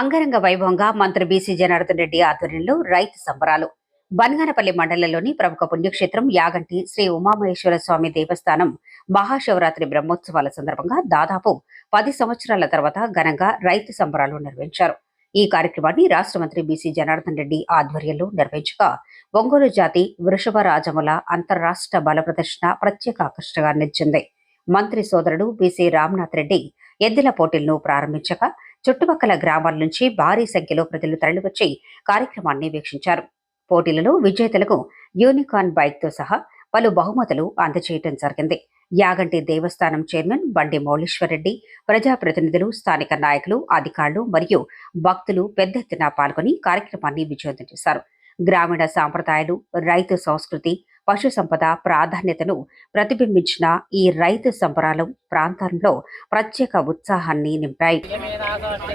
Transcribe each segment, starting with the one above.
అంగరంగ వైభవంగా మంత్రి బీసీ జనార్దన్ రెడ్డి ఆధ్వర్యంలో రైతు సంబరాలు. బనగానపల్లి మండలంలోని ప్రముఖ పుణ్యక్షేత్రం యాగంటి శ్రీ ఉమామహేశ్వర స్వామి దేవస్థానం మహాశివరాత్రి బ్రహ్మోత్సవాల సందర్భంగా దాదాపు పది సంవత్సరాల తర్వాత ఘనంగా రైతు సంబరాలు నిర్వహించారు. ఈ కార్యక్రమాన్ని రాష్ట్ర మంత్రి బీసీ జనార్దన్ రెడ్డి ఆధ్వర్యంలో నిర్వహించగా ఒంగోలు జాతి వృషభ రాజముల అంతర్రాష్ట్ర బల ప్రదర్శన ప్రత్యేక ఆకర్షణగా నిలిచింది. మంత్రి సోదరుడు బీసీ రామ్నాథ్ రెడ్డి ఎద్దుల పోటీలను ప్రారంభించగా చుట్టుపక్కల గ్రామాల నుంచి భారీ సంఖ్యలో ప్రజలు తరలివచ్చి కార్యక్రమాన్ని వీక్షించారు. పోటీలలో విజేతలకు యూనికార్న్ బైక్తో సహా పలు బహుమతులు అందజేయడం జరిగింది. యాగంటి దేవస్థానం చైర్మన్ బండి మౌళేశ్వరరెడ్డి ప్రజాప్రతినిధులు స్థానిక నాయకులు అధికారులు మరియు భక్తులు పెద్ద ఎత్తున పాల్గొని కార్యక్రమాన్ని విజయవంతం చేశారు. గ్రామీణ సాంప్రదాయాలు రైతు సంస్కృతి పశు సంపద ప్రాధాన్యతను ప్రతిబింబించిన ఈ రైతు సంబరాలు ప్రాంతాల్లో ప్రత్యేక ఉత్సాహాన్ని నింపాయి.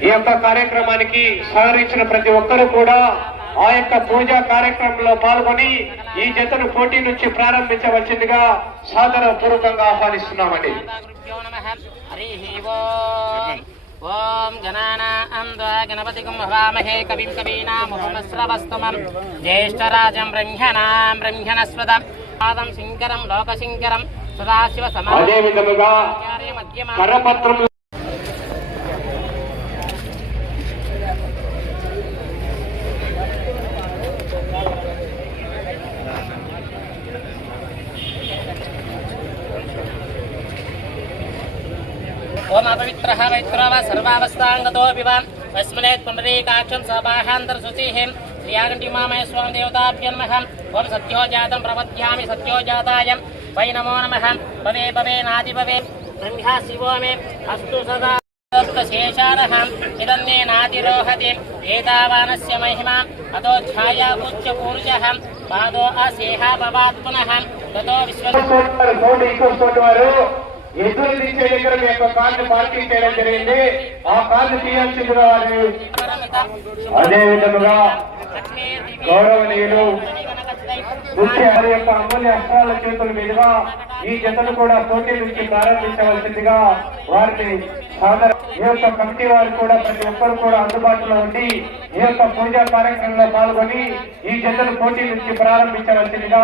ఈ యొక్క కార్యక్రమానికి సహకరించిన ప్రతి ఒక్కరూ కూడా ఆ యొక్క పూజా కార్యక్రమంలో పాల్గొని ఈ జతను పోటీ నుంచి ప్రారంభించవలసిందిగా సాదర పూర్వకంగా ఆహ్వానిస్తున్నామండి ఓం గణానాం ద్వా గణపతిగం భవామహే కవిం కవీనాముపమస్రవస్తమం జ్యేష్ఠరాజం బ్రహ్మణాం బ్రహ్మణస్వదం. పాదం శంకరం లోకశంకరం సదాశివ సమాచార్య మధ్యమ ఓం అపవిత్రః పవిత్రో వా సర్వావస్థాంగతో వివాన్ తస్మనేత్ పుండరీకాక్షం సబాహాంతర శుచిః శ్రీయాగంటి మామయ స్వామి దేవతాభ్య నమః ఓం సత్యో జాతం ప్రపద్యామి సత్యో జాతాయం వై నమో నమః భవే భవే నాది భవే బ్రహ్మా శివో మే అస్తు సదా శేషారః ఇదన్నే నాతిరోహతి ఏతావానస్య మహిమా అతో ఛాయాభూత్య పూర్జః పాదో అసేహ భవాత్ పునః తతో ఎదురు తీసే దగ్గర మీ యొక్క కార్డు పార్కింగ్ చేయడం జరిగింది. ఆ కార్డు తీయాల్సిందిగా వారిని అదే విధముగా గౌరవనీయులు ముఖ్య వారి యొక్క అమూల్య అస్త్రాల చేతుల మీదుగా ఈ జతను కూడా పోటీ నుంచి ప్రారంభించవలసిందిగా వారిని సాదర ఈ యొక్క కమిటీ వారు కూడా ప్రతి ఒక్కరు కూడా అందుబాటులో ఉండి ఈ యొక్క పూజా కార్యక్రమంలో పాల్గొని ఈ జతను పోటీ నుంచి ప్రారంభించవలసిందిగా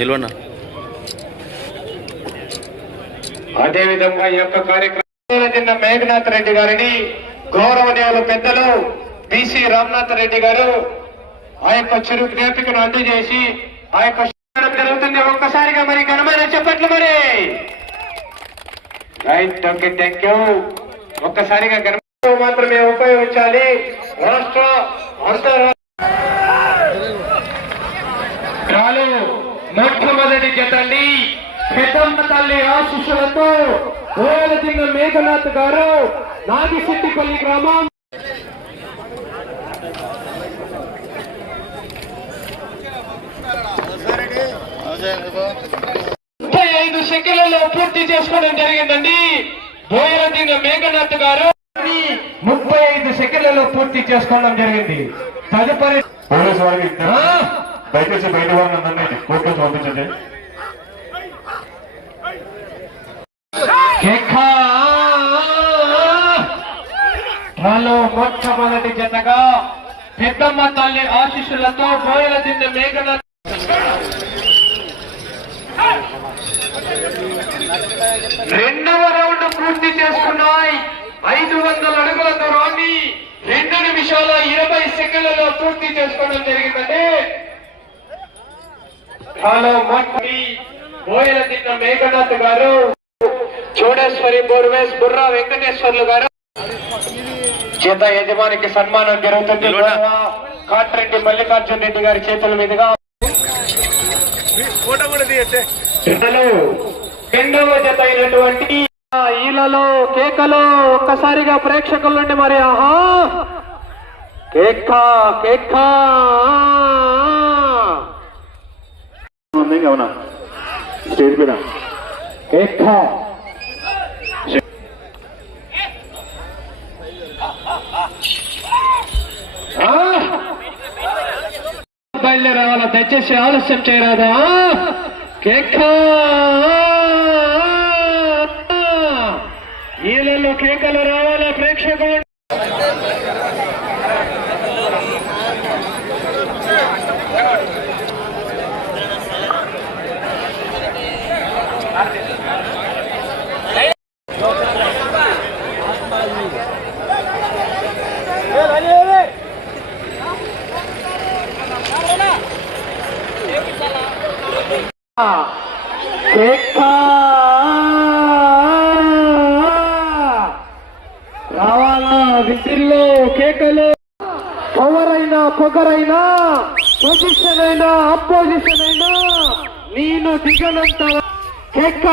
నిల్వన్నా అదే ఈ యొక్క కార్యక్రమంలో చిన్న మేఘనాథ్ రెడ్డి గారిని గౌరవనీయులు పెద్దలు బిసి రామ్నాథ్ రెడ్డి గారు ఆ యొక్క చిరు జ్ఞాపికను అందజేసి ఆ యొక్క జరుగుతుంది. ఒక్కసారిగా మరి ఘనమైన చెప్పట్లు మరి. Right okay thank you. ఒక్కసారిగా ఘనమైన మాత్రమే ఉపయోగించాలి. రాష్ట్ర అంతర్రాష్ట్ర మొట్టమొదటి జతండి పెద్దమ్మ తల్లి ఆశిష్యులతో గోయలసింగ మేఘనాథ్ గారు నాగిశెట్టిపల్లి గ్రామం. ముప్పై ఐదు సెకండ్లలో పూర్తి చేసుకోవడం జరిగిందండి. గోయలసింగ మేఘనాథ్ గారు ముప్పై ఐదు సెకండ్లలో పూర్తి చేసుకోవడం జరిగింది. తదుపరి పోలీసు వారికి? దయచేసి బయట వారిని అందరినీ కోర్టుకు పంపించండి. హలో మొట్టమొదటి జతగా పెద్దమ్మ తల్లి ఆశీస్సులతో బోయల దిండి మేఘన రెండవ రౌండ్ పూర్తి చేసుకున్నాయి. ఐదు వందల అడుగుల దూరాన్ని రెండు నిమిషాల ఇరవై సెకండ్లలో పూర్తి చేసుకోవడం జరిగిందంటే హలో మొట్టి బోయల దిన్న మేఘనాథ్ గారు చోడేశ్వరి బోర్వేస్ బుర్రా వెంకటేశ్వర్లు గారు. చేత యజమానికి సన్మానం జరుగుతుంది. కాట్రెడ్డి మల్లికార్జున రెడ్డి గారి చేతుల మీదుగా. రెండవ జత అయినటువంటి ఈలలో కేకలు ఒక్కసారిగా ప్రేక్షకుల నుండి మరి ఆహా! కేక్క! కేక్క అవునా స్టేజ్ మీద కేక్క దయచేసి ఆలస్యం చేయరాదా కేకా ఈలలో కేకలు రావాలా ప్రేక్షకులు రావాలా విసిల్లో కేకలు? పవర్ అయినా పొగరైనా పొజిషన్ అయినా అపోజిషన్ అయినా నేను దిగనంత కేక్క